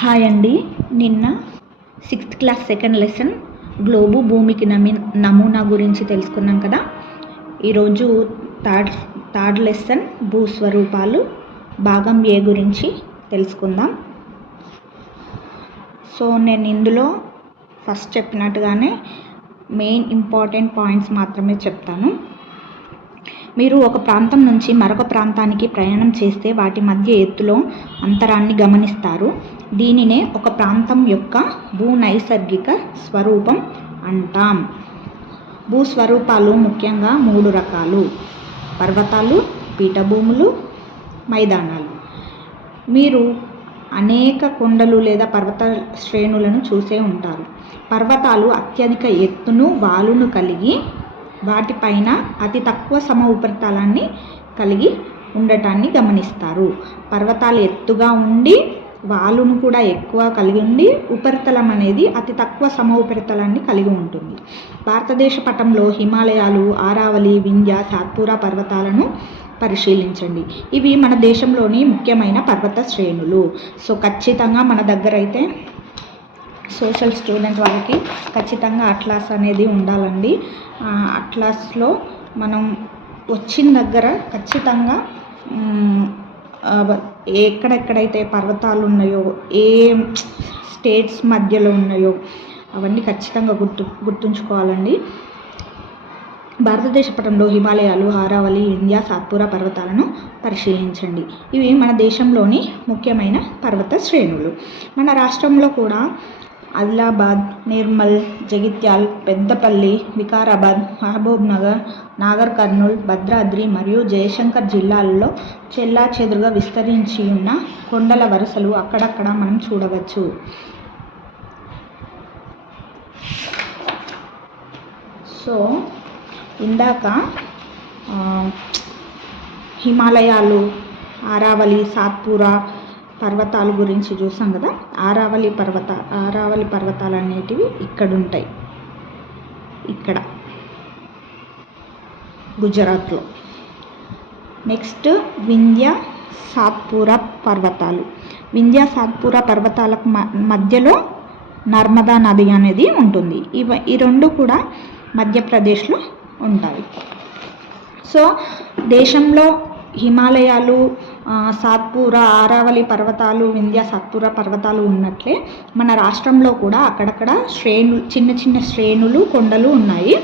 Hi అండి. నిన్న 6th class second lesson globe భూమికి నమూనా గురించి తెలుసుకున్నాం కదా. ఈరోజు థర్డ్ లెసన్ భూస్వరూపాలు భాగం ఏ గురించి తెలుసుకుందాం. సో నేను ఇందులో ఫస్ట్ చెప్పినట్టుగానే మెయిన్ ఇంపార్టెంట్ పాయింట్స్ మాత్రమే చెప్తాను. మీరు ఒక ప్రాంతం నుంచి మరొక ప్రాంతానికి ప్రయాణం చేస్తే వాటి మధ్య ఎత్తులో అంతరాన్ని గమనిస్తారు. దీనినే ఒక ప్రాంతం యొక్క భూనైసర్గిక స్వరూపం అంటాం. భూస్వరూపాలు ముఖ్యంగా 3 రకాలు: పర్వతాలు, పీఠభూములు, మైదానాలు. మీరు అనేక కొండలు లేదా పర్వత శ్రేణులను చూసే ఉంటారు. పర్వతాలు అత్యధిక ఎత్తును, వాలును కలిగి వాటిపైన అతి తక్కువ సమ ఉపరితలాన్ని కలిగి ఉండటాన్ని గమనిస్తారు. పర్వతాలు ఎత్తుగా ఉండి వాలును కూడా ఎక్కువ కలిగి ఉండి ఉపరితలం అనేది అతి తక్కువ సమ ఉపరితలాన్ని కలిగి ఉంటుంది. భారతదేశ పటంలో హిమాలయాలు, ఆరావళి, వింధ్య, సాత్పురా పర్వతాలను పరిశీలించండి. ఇవి మన దేశంలోని ముఖ్యమైన పర్వత శ్రేణులు. సో ఖచ్చితంగా మన దగ్గర అయితే సోషల్ స్టూడెంట్ వాళ్ళకి ఖచ్చితంగా అట్లాస్ అనేది ఉండాలండి. అట్లాస్లో మనం వచ్చిన దగ్గర ఖచ్చితంగా ఎక్కడెక్కడైతే పర్వతాలు ఉన్నాయో, ఏ స్టేట్స్ మధ్యలో ఉన్నాయో అవన్నీ ఖచ్చితంగా గుర్తుంచుకోవాలండి. భారతదేశ పటంలో హిమాలయాలు, ఆరావళి, వింధ్య, సాత్పురా పర్వతాలను పరిశీలించండి. ఇవి మన దేశంలోని ముఖ్యమైన పర్వత శ్రేణులు. మన రాష్ట్రంలో కూడా ఆదిలాబాద్, నిర్మల్, జగిత్యాల్, పెద్దపల్లి, వికారాబాద్, మహబూబ్నగర్, నాగర్ కర్నూల్, భద్రాద్రి మరియు జయశంకర్ జిల్లాలలో చెల్లాచెదురుగా విస్తరించి ఉన్న కొండల వరుసలు అక్కడక్కడ మనం చూడవచ్చు. సో ఇందాక హిమాలయాలు, ఆరావళి, సాత్పురా పర్వతాల గురించి చూసాం కదా. ఆరావళి పర్వతాలు అనేటివి ఇక్కడ ఉంటాయి, ఇక్కడ గుజరాత్లో. నెక్స్ట్ వింధ్య, సాత్పురా పర్వతాలు. వింధ్య, సాత్పురా పర్వతాలకు మధ్యలో నర్మదా నది అనేది ఉంటుంది. ఈ రెండు కూడా మధ్యప్రదేశ్లో ఉంటాయి. సో దేశంలో హిమాలయాలు, సాత్పురా, ఆరావళి పర్వతాలు, వింధ్య, సాత్పురా పర్వతాలు ఉన్నట్లే మన రాష్ట్రంలో కూడా అక్కడక్కడ చిన్న చిన్న శ్రేణులు, కొండలు ఉన్నాయి.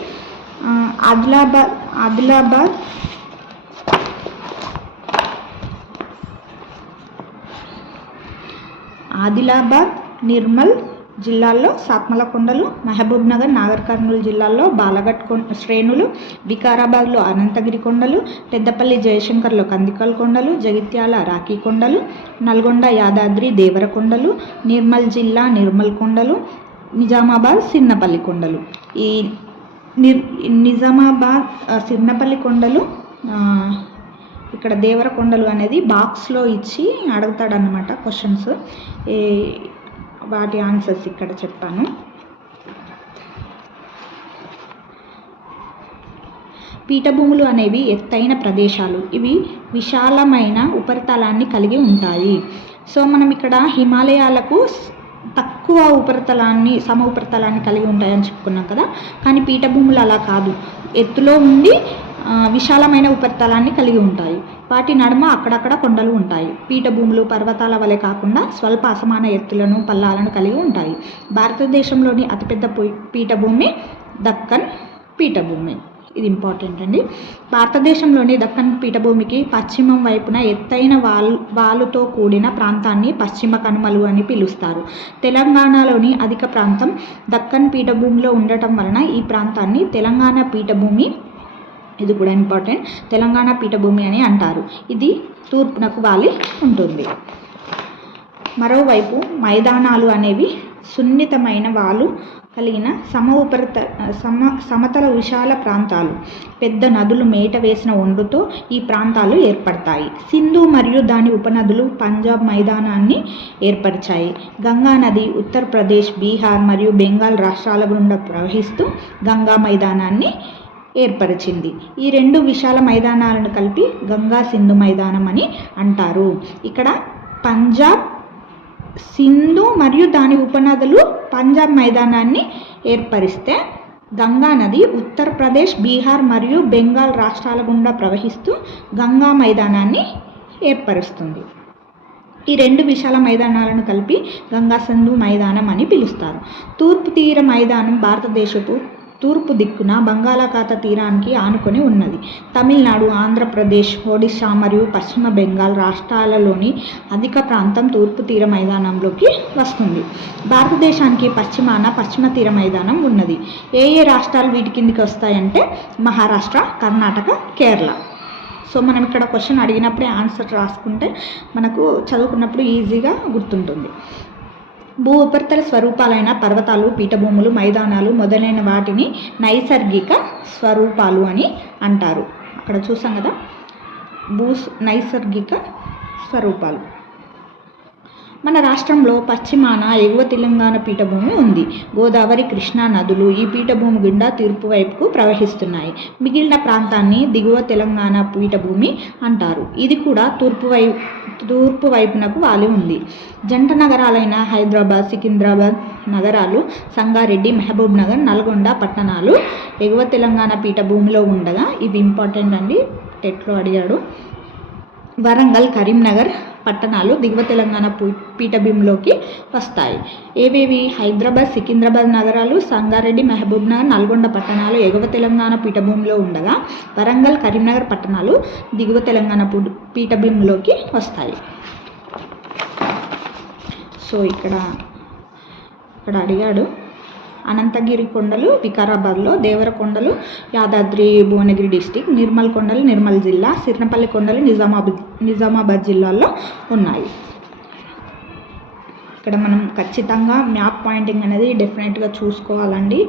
ఆదిలాబాద్, నిర్మల్ జిల్లాల్లో సాత్మల కొండలు, మహబూబ్నగర్, నాగర్ కర్నూల్ జిల్లాల్లో బాలఘట్ శ్రేణులు, వికారాబాద్లో అనంతగిరి కొండలు, పెద్దపల్లి, జయశంకర్లో కందికల్ కొండలు, జగిత్యాల రాఖీ కొండలు, నల్గొండ, యాదాద్రి, దేవర కొండలు, నిర్మల్ జిల్లా నిర్మల్ కొండలు, నిజామాబాద్, సిన్నపల్లి కొండలు. ఈ నిజామాబాద్, సిన్నపల్లి కొండలు, ఇక్కడ దేవర కొండలు అనేది బాక్స్లో ఇచ్చి అడుగుతాడనమాట క్వశ్చన్స్. వాటి ఆన్సర్స్ ఇక్కడ చెప్పాను. పీఠభూములు అనేవి ఎత్తైన ప్రదేశాలు. ఇవి విశాలమైన ఉపరితలాన్ని కలిగి ఉంటాయి. సో మనం ఇక్కడ హిమాలయాలకు తక్కువ సమ ఉపరితలాన్ని కలిగి ఉంటాయని చెప్పుకున్నాం కదా. కానీ పీఠభూములు అలా కాదు, ఎత్తులో ఉండి విశాలమైన ఉపరితలాన్ని కలిగి ఉంటాయి. వాటి నడుమ అక్కడక్కడ కొండలు ఉంటాయి. పీఠభూములు పర్వతాల వలె కాకుండా స్వల్ప అసమాన ఎత్తులను, పల్లాలను కలిగి ఉంటాయి. భారతదేశంలోని అతిపెద్ద పీఠభూమి దక్కన్ పీఠభూమి. ఇది ఇంపార్టెంట్ అండి. భారతదేశంలోని దక్కన్ పీఠభూమికి పశ్చిమం వైపున ఎత్తైన వాలుతో కూడిన ప్రాంతాన్ని పశ్చిమ కనుమలు అని పిలుస్తారు. తెలంగాణలోని అధిక ప్రాంతం దక్కన్ పీఠభూమిలో ఉండటం వలన ఈ ప్రాంతాన్ని తెలంగాణ పీఠభూమి, ఇది కూడా ఇంపార్టెంట్, తెలంగాణ పీఠభూమి అని అంటారు. ఇది తూర్పునకు వాలి ఉంటుంది. మరోవైపు మైదానాలు అనేవి సున్నితమైన వాలు కలిగిన సమతల విశాల ప్రాంతాలు. పెద్ద నదులు మేట వేసిన ఒండ్రుతో ఈ ప్రాంతాలు ఏర్పడతాయి. సింధు మరియు దాని ఉపనదులు పంజాబ్ మైదానాన్ని ఏర్పరిచాయి. గంగా నది ఉత్తరప్రదేశ్, బీహార్ మరియు బెంగాల్ రాష్ట్రాల గుండా ప్రవహిస్తూ గంగా మైదానాన్ని ఏర్పరిచింది. ఈ రెండు విశాల మైదానాలను కలిపి గంగా సింధు మైదానం అని అంటారు. ఇక్కడ పంజాబ్ సింధు మరియు దాని ఉపనదులు పంజాబ్ మైదానాన్ని ఏర్పరిస్తే గంగా నది ఉత్తరప్రదేశ్, బీహార్ మరియు బెంగాల్ రాష్ట్రాల గుండా ప్రవహిస్తూ గంగా మైదానాన్ని ఏర్పరుస్తుంది. ఈ రెండు విశాల మైదానాలను కలిపి గంగా సింధు మైదానం అని పిలుస్తారు. తూర్పు తీర మైదానం భారతదేశపు తూర్పు దిక్కున బంగాళాఖాత తీరానికి ఆనుకొని ఉన్నది. తమిళనాడు, ఆంధ్రప్రదేశ్, ఒడిశా మరియు పశ్చిమ బెంగాల్ రాష్ట్రాలలోని అధిక ప్రాంతం తూర్పు తీర మైదానంలోకి వస్తుంది. భారతదేశానికి పశ్చిమాన పశ్చిమ తీర మైదానం ఉన్నది. ఏ రాష్ట్రాలు వీటి కిందికి వస్తాయంటే మహారాష్ట్ర, కర్ణాటక, కేరళ. సో మనం ఇక్కడ క్వశ్చన్ అడిగినప్పుడే ఆన్సర్ రాసుకుంటే మనకు చదువుకున్నప్పుడు ఈజీగా గుర్తుంటుంది. భూ ఉపరితల స్వరూపాలైన పర్వతాలు, పీఠభూములు, మైదానాలు మొదలైన వాటిని నైసర్గిక స్వరూపాలు అని అంటారు. అక్కడ చూసాం కదా, నైసర్గిక స్వరూపాలు. మన రాష్ట్రంలో పశ్చిమాన ఎగువ తెలంగాణ పీఠభూమి ఉంది. గోదావరి, కృష్ణా నదులు ఈ పీఠభూమి గుండా తూర్పు వైపుకు ప్రవహిస్తున్నాయి. మిగిలిన ప్రాంతాన్ని దిగువ తెలంగాణ పీఠభూమి అంటారు. ఇది కూడా తూర్పు వైపునకు వాలి ఉంది. జంట నగరాలైన హైదరాబాద్, సికింద్రాబాద్ నగరాలు, సంగారెడ్డి, మహబూబ్ నగర్, నల్గొండ పట్టణాలు ఎగువ తెలంగాణ పీఠభూమిలో ఉండగా ఇవి ఇంపార్టెంట్ అండి, టెట్లో అడిగాడు. వరంగల్, కరీంనగర్ పట్టణాలు దిగువ తెలంగాణ పీఠభూమిలోకి వస్తాయి. ఏవేవి? హైదరాబాద్, సికింద్రాబాద్ నగరాలు, సంగారెడ్డి, మహబూబ్ నగర్, నల్గొండ పట్టణాలు ఎగువ తెలంగాణ పీఠభూమిలో ఉండగా వరంగల్, కరీంనగర్ పట్టణాలు దిగువ తెలంగాణ పీఠభూమిలోకి వస్తాయి. సో ఇక్కడ అడిగాడు. అనంతగిరి కొండలు వికారాబాద్లో, దేవరకొండలు యాదాద్రి భువనగిరి డిస్టిక్, నిర్మల్ కొండలు నిర్మల్ జిల్లా, సిర్నపల్లి కొండలు నిజామాబాద్ జిల్లాలో ఉన్నాయి. ఇక్కడ మనం ఖచ్చితంగా మ్యాప్ పాయింటింగ్ అనేది డెఫినెట్గా చూసుకోవాలండి,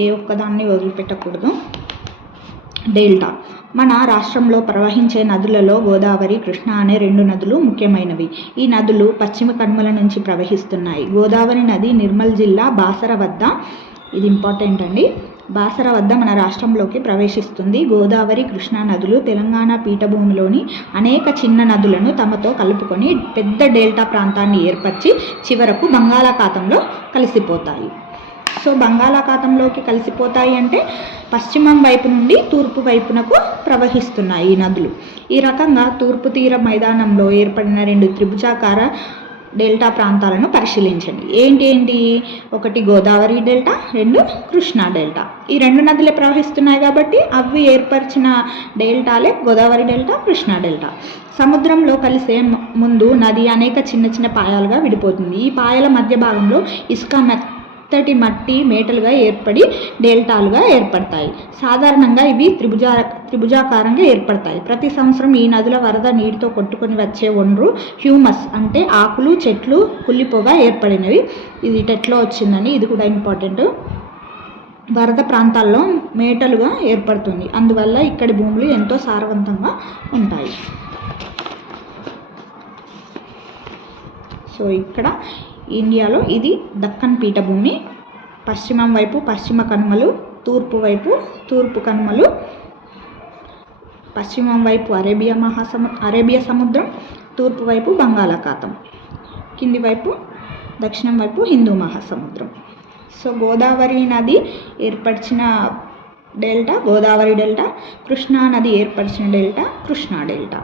ఏ ఒక్కదాన్ని వదిలిపెట్టకూడదు. డెల్టా. మన రాష్ట్రంలో ప్రవహించే నదులలో గోదావరి, కృష్ణ అనే రెండు నదులు ముఖ్యమైనవి. ఈ నదులు పశ్చిమ కనుమల నుంచి ప్రవహిస్తున్నాయి. గోదావరి నది నిర్మల్ జిల్లా బాసర వద్ద, ఇది ఇంపార్టెంట్ అండి, బాసర వద్ద మన రాష్ట్రంలోకి ప్రవేశిస్తుంది. గోదావరి, కృష్ణా నదులు తెలంగాణ పీఠభూమిలోని అనేక చిన్న నదులను తమతో కలుపుకొని పెద్ద డెల్టా ప్రాంతాన్ని ఏర్పరిచి చివరకు బంగాళాఖాతంలో కలిసిపోతాయి. సో బంగాళాఖాతంలోకి కలిసిపోతాయి అంటే పశ్చిమం వైపు నుండి తూర్పు వైపునకు ప్రవహిస్తున్నాయి ఈ నదులు. ఈ రకంగా తూర్పు తీర మైదానంలో ఏర్పడిన రెండు త్రిభుజాకార డెల్టా ప్రాంతాలను పరిశీలించండి. ఏంటి? ఒకటి గోదావరి డెల్టా, రెండు కృష్ణా డెల్టా. ఈ రెండు నదులే ప్రవహిస్తున్నాయి కాబట్టి అవి ఏర్పరిచిన డెల్టాలే గోదావరి డెల్టా, కృష్ణా డెల్టా. సముద్రంలో కలిసే ముందు నది అనేక చిన్న చిన్న పాయాలుగా విడిపోతుంది. ఈ పాయల మధ్య భాగంలో ఇసుక మెత్తటి మట్టి మేటలుగా ఏర్పడి డెల్టాలుగా ఏర్పడతాయి. సాధారణంగా ఇవి త్రిభుజాకారంగా ఏర్పడతాయి. ప్రతి సంవత్సరం ఈ నదుల వరద నీటితో కొట్టుకొని వచ్చే వనరు హ్యూమస్ అంటే ఆకులు, చెట్లు కుళ్ళిపోగా ఏర్పడినవి. ఇది టెట్లో వచ్చిందని, ఇది కూడా ఇంపార్టెంట్. వరద ప్రాంతాల్లో మేటలుగా ఏర్పడుతుంది. అందువల్ల ఇక్కడి భూములు ఎంతో సారవంతంగా ఉంటాయి. సో ఇక్కడ ఇండియాలో ఇది దక్కన్ పీఠభూమి. పశ్చిమం వైపు పశ్చిమ కనుమలు, తూర్పు వైపు తూర్పు కనుమలు, పశ్చిమం వైపు అరేబియా సముద్రం, తూర్పు వైపు బంగాళాఖాతం, కింది వైపు దక్షిణం వైపు హిందూ మహాసముద్రం. సో గోదావరి నది ఏర్పరిచిన డెల్టా గోదావరి డెల్టా, కృష్ణా నది ఏర్పరిచిన డెల్టా కృష్ణా డెల్టా.